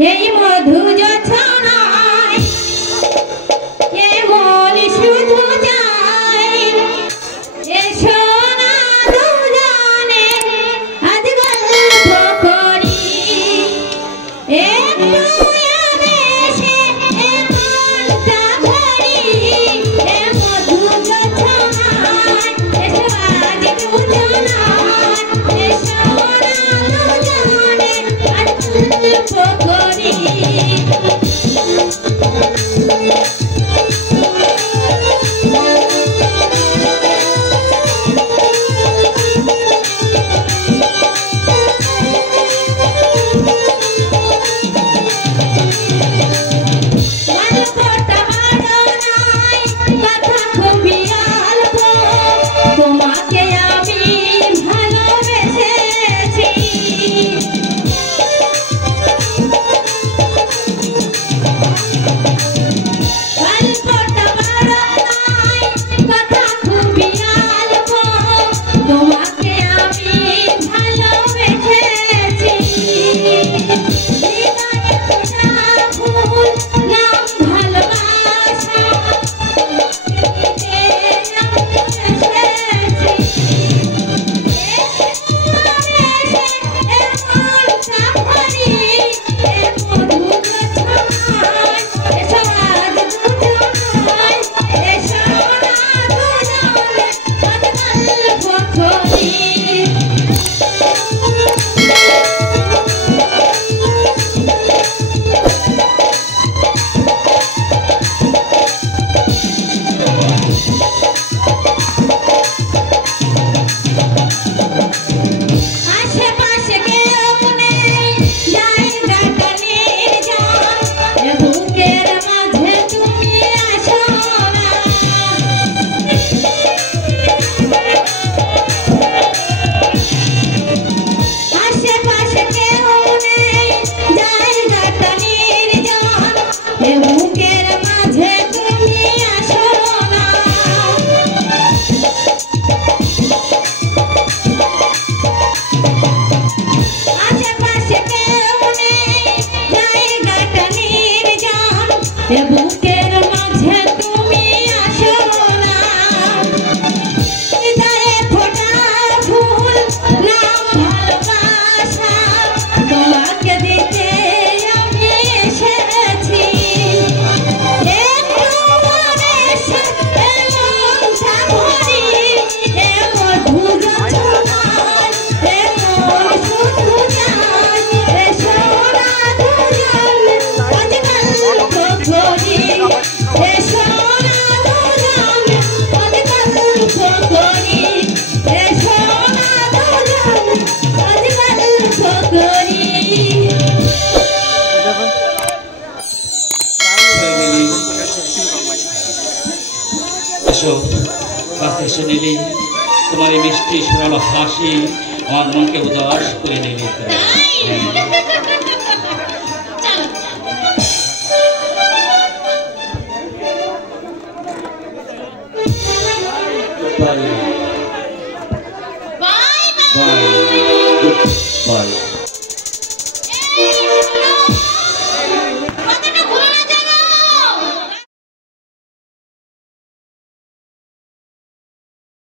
এই মধু জোছনায় কেবল শুধু যাই এসো না দুজনে আজ গল্প করি একটু আবেশে মনটা ভরি এ মধু জোছনায় এসো আজ দুজনে এসো না দুজনে আজ গল্প করি नीली तुम्हारी मिष्टि सुरालो हासि আমার মনকে উদাস করে নিলি বাই বাই বাই